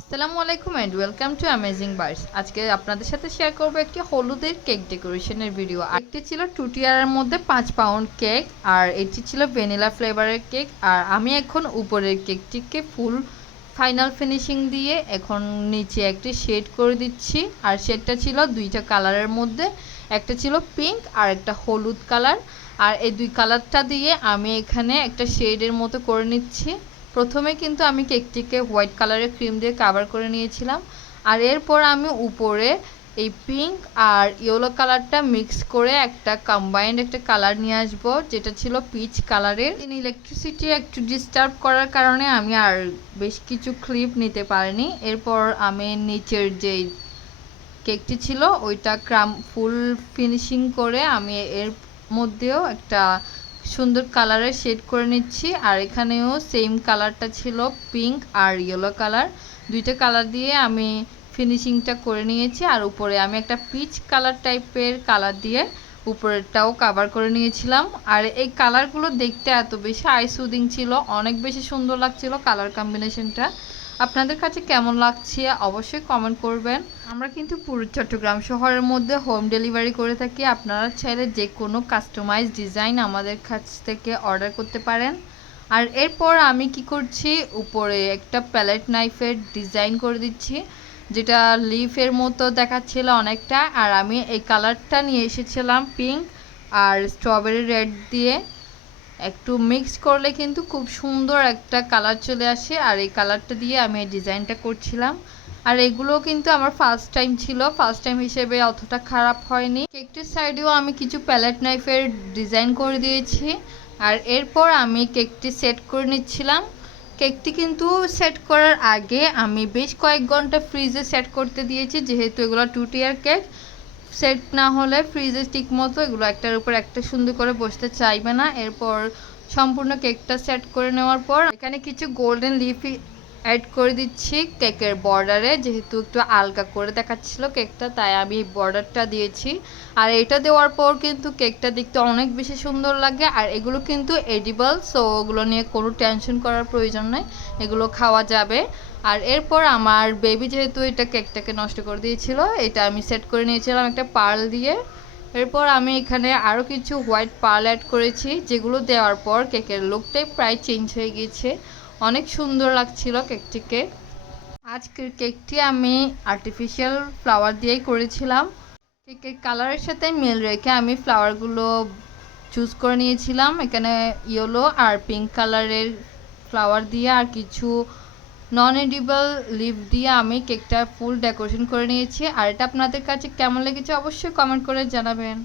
আসসালামু আলাইকুম and welcome to amazing bars আজকে আপনাদের সাথে শেয়ার করব একটি হলুদের কেক ডেকোরেশনের ভিডিও একটি ছিল টু টিয়ারের মধ্যে পাঁচ পাউন্ড কেক আর এটি ছিল ভ্যানিলা ফ্লেভারের কেক আর আমি এখন উপরের কেকটিকে ফুল ফাইনাল ফিনিশিং দিয়ে এখন নিচে একটি শেড করে দিচ্ছি। আর শেডটা ছিল দুইটা কালারের মধ্যে। একটা ছিল পিঙ্ক আর একটা হলুদ কালার আর এই দুই কালারটা দিয়ে আমি এখানে একটা শেডের মতো করে নিচ্ছি। প্রথমে কিন্তু আমি কেকটিকে হোয়াইট কালারের ক্রিম দিয়ে কাভার করে নিয়েছিলাম। আর এরপর আমি উপরে এই পিঙ্ক আর ইয়েলো কালারটা মিক্স করে একটা কম্বাইন্ড একটা কালার নিয়ে আসব, যেটা ছিল পিচ কালারের ইলেকট্রিসিটি একটু ডিস্টার্ব করার কারণে আমি আর বেশ কিছু ক্লিপ নিতে পারিনি। এরপর আমি নিচের যে কেকটি ছিল, ওইটা ক্রাম ফুল ফিনিশিং করে আমি এর মধ্যেও একটা সুন্দর কালারের শেড করে নিচ্ছি। আর এখানেও সেম কালারটা ছিল পিঙ্ক আর ইয়েলো কালার দুইটা কালার দিয়ে আমি ফিনিশিংটা করে নিয়েছি। আর উপরে আমি একটা পিচ কালার টাইপের কালার দিয়ে উপরেরটাও কাভার করে নিয়েছিলাম। আর এই কালারগুলো দেখতে এত বেশি আই সুদিং ছিল, অনেক বেশি সুন্দর লাগছিল কালার কম্বিনেশনটা আপনাদের কাছে কেমন লাগছে অবশ্যই কমেন্ট করবেন। আমরা কিন্তু পুরো চট্টগ্রাম শহরের মধ্যে হোম ডেলিভারি করে থাকি। আপনারা চাইলে যে কোনো কাস্টমাইজ ডিজাইন আমাদের কাছ থেকে অর্ডার করতে পারেন। আর এরপর আমি কি করছি, উপরে একটা প্যালেট নাইফের ডিজাইন করে দিচ্ছি, যেটা লিফের মতো দেখাচ্ছিল অনেকটা। আর আমি এই কালারটা নিয়ে এসেছিলাম পিঙ্ক আর স্ট্রবেরি রেড দিয়ে। একটু মিক্স করলে কিন্তু খুব সুন্দর একটা কালার চলে আসে। আর এই কালারটা দিয়ে আমি এই ডিজাইনটা করছিলাম। আর এগুলো কিন্তু আমার ফার্স্ট টাইম ছিল। ফার্স্ট টাইম হিসেবে অতটা খারাপ হয়নি। কেকটির সাইডেও আমি কিছু প্যালেট নাইফের ডিজাইন করে দিয়েছি। আর এরপর আমি কেকটি সেট করে নিচ্ছিলাম। কেকটি কিন্তু সেট করার আগে আমি বেশ কয়েক ঘণ্টা ফ্রিজে সেট করতে দিয়েছি। যেহেতু এগুলো টু টিয়ার কেক সেট না হলে ফ্রিজে ঠিক মতো এগুলো একটার উপর একটা সুন্দর করে বসতে চাইবে না। এরপর সম্পূর্ণ কেকটা সেট করে নেওয়ার পর এখানে কিছু গোল্ডেন লিফ অ্যাড করে দিচ্ছি কেকের বর্ডারে যেহেতু একটু আলগা করে দেখাচ্ছিল কেকটা তাই আমি এই বর্ডারটা দিয়েছি। আর এটা দেওয়ার পর কিন্তু কেকটা দেখতে অনেক বেশি সুন্দর লাগে, আর এগুলো কিন্তু এডিবল সো ওগুলো নিয়ে কোনো টেনশন করার প্রয়োজন নেই, এগুলো খাওয়া যাবে। আর এরপর আমার বেবি যেহেতু এটা কেকটাকে নষ্ট করে দিয়েছিল, এটা আমি সেট করে নিয়েছিলাম একটা পার্ল দিয়ে। এরপর আমি এখানে আরও কিছু হোয়াইট পার্ল অ্যাড করেছি, যেগুলো দেওয়ার পর কেকের লুকটাই প্রায় চেঞ্জ হয়ে গিয়েছে। অনেক সুন্দর লাগছিল কেকটিকে। আজকের কেকটি আমি আর্টিফিশিয়াল ফ্লাওয়ার দিয়েই করেছিলাম। কেকের কালারের সাথে মিল রেখে আমি ফ্লাওয়ারগুলো চুজ করে নিয়েছিলাম। এখানে ইয়েলো আর পিঙ্ক কালারের ফ্লাওয়ার দিয়ে আর কিছু নন এডিবল লিভ দিয়ে আমি কেকটা ফুল ডেকোরেশন করে নিয়েছি। আর এটা আপনাদের কাছে কেমন লেগেছে অবশ্যই কমেন্ট করে জানাবেন।